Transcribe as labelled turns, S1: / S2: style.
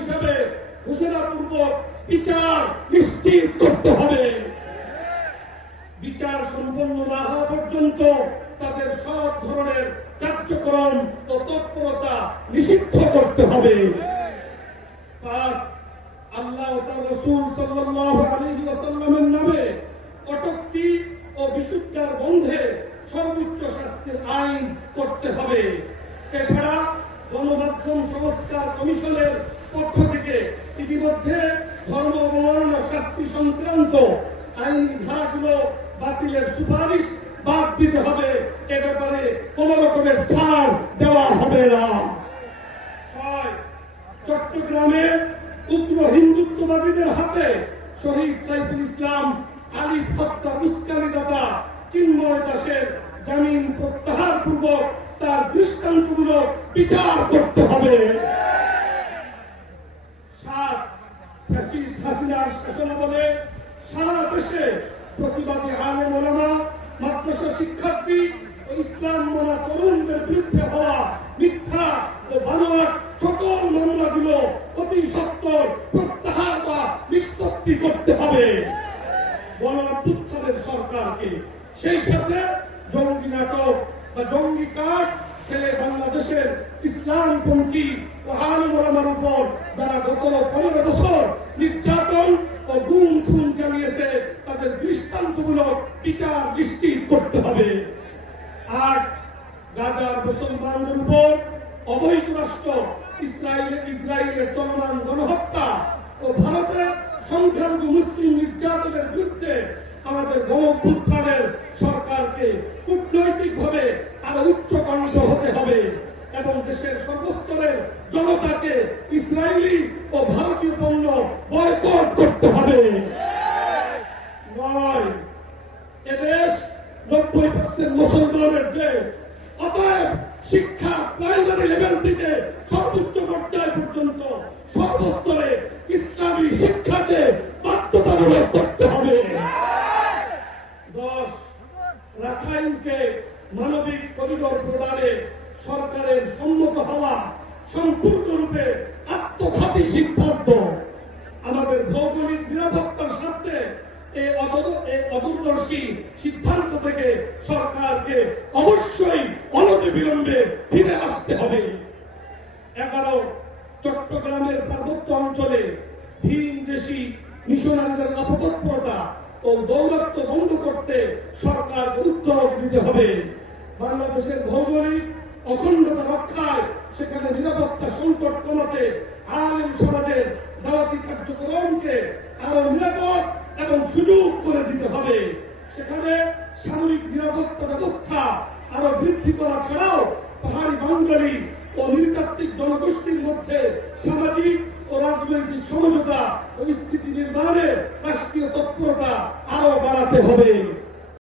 S1: হিসাবে ঘোষণাপূর্বক বিচার নিশ্চিত করতে হবে। বিচার সম্পন্ন না হওয়া পর্যন্ত তাদের সব ধরনের কার্যক্রম ও তৎপরতা নিষিদ্ধ করতে হবে। আল্লাহ নামে কটূক্তি ও বিশুদ্ধার বন্ধে সর্বোচ্চ শাস্তির আইন করতে হবে। এছাড়া গণমাধ্যম সংস্কার কমিশনের পক্ষ থেকে ইতিমধ্যে ধর্ম অবমাননা শাস্তি সংক্রান্ত আইনি ধারাগুলো বাতিলের সুপারিশ বাদ দিতে হবে। এ ব্যাপারে কোন রকমের ছাড় দেওয়া হবে না। চট্টগ্রামে উগ্র হিন্দুত্ববাদীদের হাতে শহীদ সাইফুল ইসলাম আলী হত্যা উস্কানি দাতা চিন্ময় দাসের জামিন প্রত্যাহার পূর্বক তার দৃষ্টান্তগুলো বিচার করতে হবে। হাসিনার শাসনামলে সারা দেশে প্রতিবাদী আলেম ওলামা, মাদ্রাসা শিক্ষার্থী ইসলাম মানা তরুণদের বিরুদ্ধে হওয়া মিথ্যা ও বানোয়াট সকল মামলাগুলো অতি সত্তর প্রত্যাহার বা নিষ্পত্তি করতে হবে। গণঅভ্যুত্থানের সরকারকে। সেই সাথে জঙ্গি নাটক বা জঙ্গি কাজ ছেলে বাংলাদেশের ইসলামপন্থী ও আলম ওলামার উপর যারা গত পনেরো বছর নির্যাতন ও গুম খুন চালিয়েছে তাদের দৃষ্টান্তগুলো বিচার নিশ্চিত করতে হবে। আট, গাজার মুসলমানদের উপর অবৈধ রাষ্ট্র, ইসরায়েল ইসরায়েলের চলমান গণহত্যা ও ভারতের সংখ্যালঘু মুসলিম নির্যাতনের বিরুদ্ধে আমাদের গণভ্যুত্থানের সরকারকে কূটনৈতিকভাবে আরও উচ্চ কণ্ঠ হতে হবে। এবং দেশের সর্বস্তরের জনতাকে ইসরায়েলি ও ভারতীয় পণ্য বয়কট করতে হবে। এদেশ নব্বই পার্সেন্ট মুসলমানের দেশ। অতএব শিক্ষা প্রাইমারি লেভেল থেকে সর্বোচ্চ পর্যায় পর্যন্ত সর্বস্তরে ইসলামী শিক্ষাকে বাধ্যতামূলক করতে হবে। দশ, রাখাইনকে মানবিক করিডোর প্রদানে সরকারের সম্মত হওয়া সম্পূর্ণরূপে আত্মঘাতী সিদ্ধান্ত। আমাদের ভৌগোলিক নিরাপত্তার সাথে এই অদূর- এই অদূরদর্শী সিদ্ধান্ত থেকে সরকারকে অবশ্যই অনতি বিলম্বে ফিরে আসতে হবে। এগারো, চট্টগ্রামের পার্বত্য অঞ্চলে ভিন দেশি মিশনারিদের অপতৎপরতা ও দৌরত্ব বন্ধ করতে সরকার উদ্যোগ দিতে হবে। বাংলাদেশের ভৌগোলিক অখণ্ডতা রক্ষায় সেখানে নিরাপত্তা সংকট কমাতে আলেম সমাজের দাওয়াতি কার্যক্রমকে আরও নিরাপদ এবং সুযোগ করে দিতে হবে। সেখানে সামরিক নিরাপত্তা ব্যবস্থা আরও বৃদ্ধি করা ছাড়াও পাহাড়ি বাঙ্গালী ও নৃতাত্ত্বিক জনগোষ্ঠীর মধ্যে সামাজিক ও রাজনৈতিক সমঝোতা ও স্থিতি নির্মাণে রাষ্ট্রীয় তৎপরতা আরও বাড়াতে হবে।